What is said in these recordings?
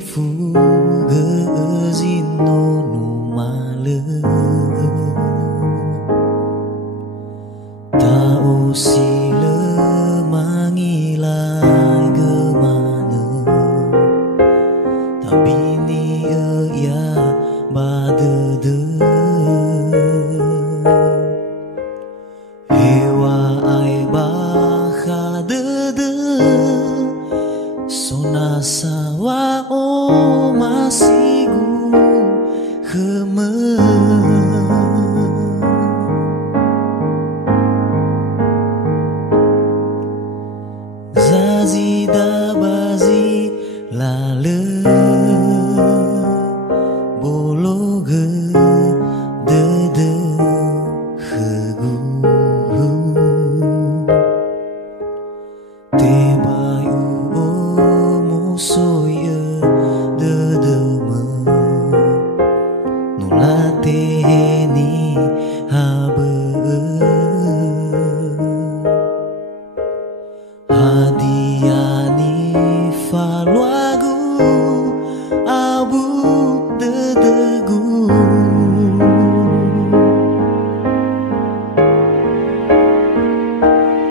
fuga zino no male tao sila mangilay gemana tapi ni ya badede hewa ai bakadede sona sawa o masigu kheme zazi dabazi lale bologe dede khegu tebayu o musoya dedema nulate ni habe hadiani faluagu abu dedegu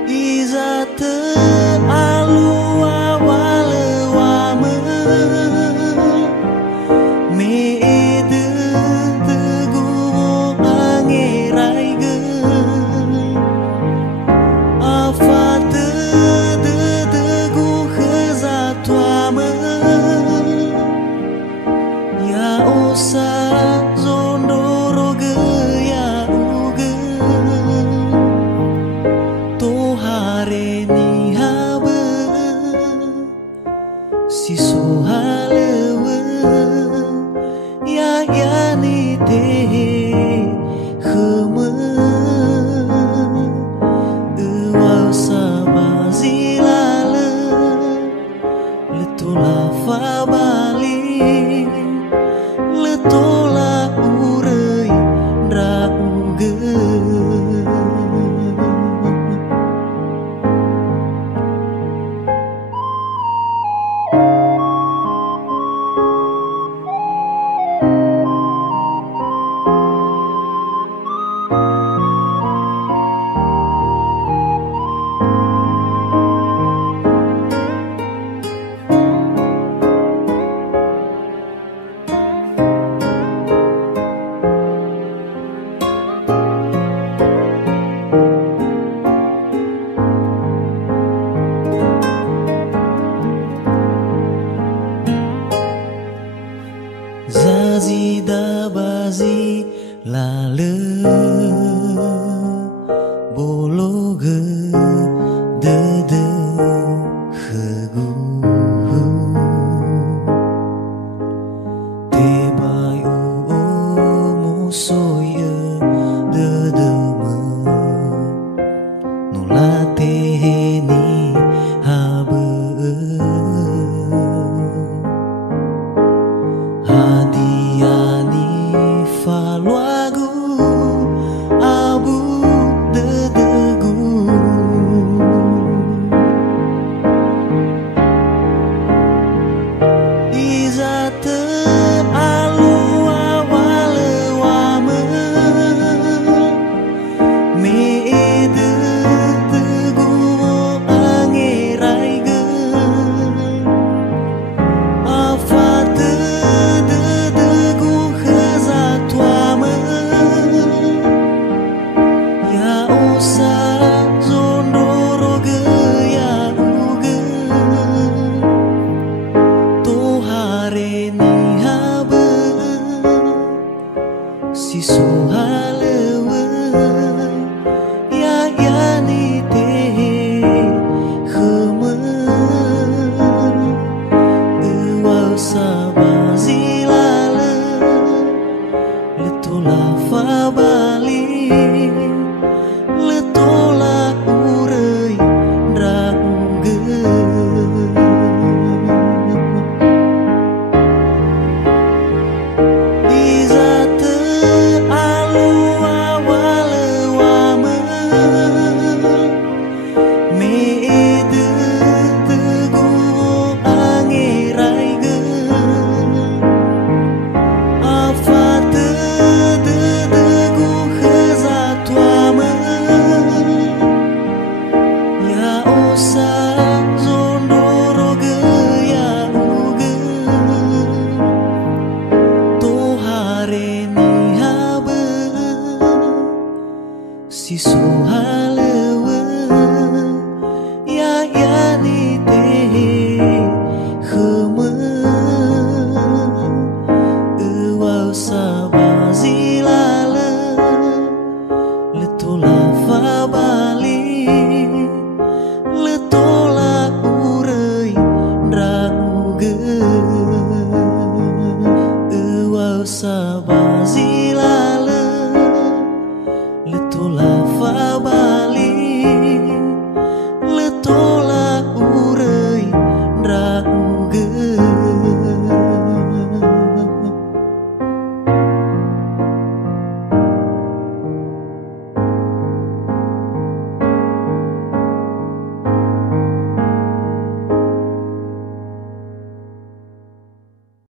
izate alu awale wame me ede tegu angerai ge afate dedegu khazatwame ya osa zondoro ge ya uge to hare ni habe si so halewe ya ni te kheme ewa sabazilale letola fabali letola urei ndra uge zazi dabazi lale